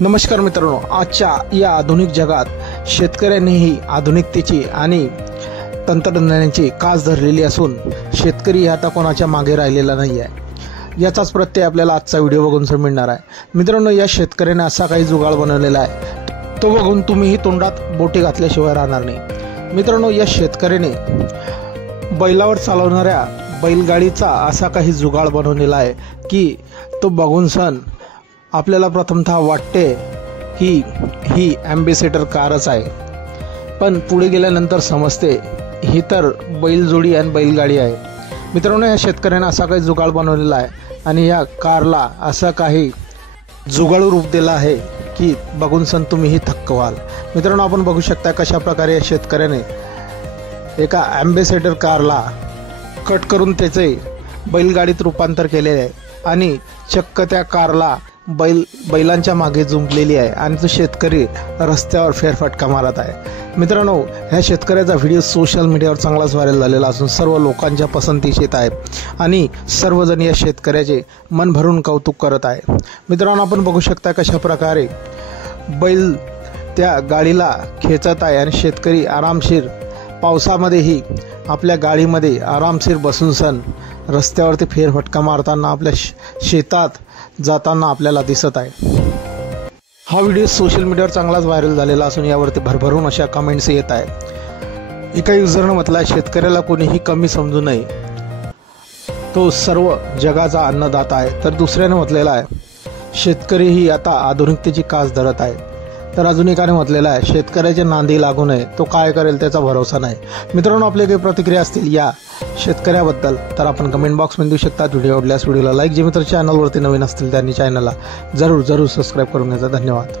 नमस्कार मित्रांनो, आजच्या या आधुनिक जगात शेतकऱ्यांनीही आधुनिकतेची आणि तंत्रज्ञानाची कास धरलेली असून शेतकरी आता कोणाच्या मागे राहिलेला नाही आहे। याचाच प्रत्यय आपल्याला आजचा व्हिडिओ बघून समजणार आहे। मित्रांनो, या शेतकऱ्याने असा काही जुगाड बनवलेला आहे तो बघून तुम्हीही तोंडात बोटे घातल्याशिवाय राहणार नाही। मित्रांनो, या शेतकऱ्याने बैलावर चालवणाऱ्या बैलगाडीचा असा काही जुगाड बनवलेला आहे की तो बघून सण आपल्याला प्रथमतः वाटते ही ॲम्बेसेडर कारच आहे, पण पुढे गेल्यानंतर समजते ही तर बैलजोडी आणि बैलगाडी आहे। मित्रांनो, या शेतकऱ्याने असा काही जुगाड बनवलेला आहे आणि या कारला असा काही जुगाडू रूप दिला आहे की बघून सण तुम्हीही थक्क व्हाल। मित्रांनो, आपण बघू शकता कशा प्रकारे या शेतकऱ्याने एका ॲम्बेसेडर कारला कट करून त्याचे बैलगाडीत रूपांतर केलेले आहे आणि चक्क त्या कारला बैलांच्या मागे जुंपलेली आहे आणि तो शेतकरी रस्त्यावर फेरफटका मारत आहे। मित्रांनो, ह्या शेतकऱ्याचा व्हिडिओ सोशल मीडियावर चांगलाच व्हायरल झालेला असून सर्व लोकांच्या पसंतीस येत आहे आणि सर्वजण या शेतकऱ्याचे मन भरून कौतुक करत आहे। मित्रांनो, आपण बघू शकता कशा प्रकारे बैल त्या गाडीला खेचत आहे आणि शेतकरी आरामशीर पावसामध्येही आपल्या गाडीमध्ये आरामशीर बसून सण रस्त्यावरती फेरफटका मारताना आपल्या शेतात जाताना आपल्याला दिसत आहे। हा व्हिडिओ सोशल मीडियावर चांगलाच व्हायरल झालेला असून यावरती भरभरून अशा कमेंट्स येत आहेत। एका युजरनं म्हटलं, शेतकऱ्याला कोणीही कमी समजू नये, तो सर्व जगाचा अन्नदाता आहे। तर दुसऱ्याने म्हटलेला आहे, शेतकरीही आता आधुनिकतेची कास धरत आहे। तर अजून एकाने म्हटलेलं आहे, शेतकऱ्याच्या नांदी लागू नये, तो काय करेल त्याचा भरोसा नाही। मित्रांनो, आपल्या काही प्रतिक्रिया असतील या शेतकऱ्याबद्दल तर आपण कमेंट बॉक्समध्ये देऊ शकता। व्हिडिओ आवडल्यास व्हिडिओला लाईक, जे मित्र चॅनलवरती नवीन असतील त्यांनी चॅनलला जरूर सबस्क्राईब करून घ्यायचा। धन्यवाद।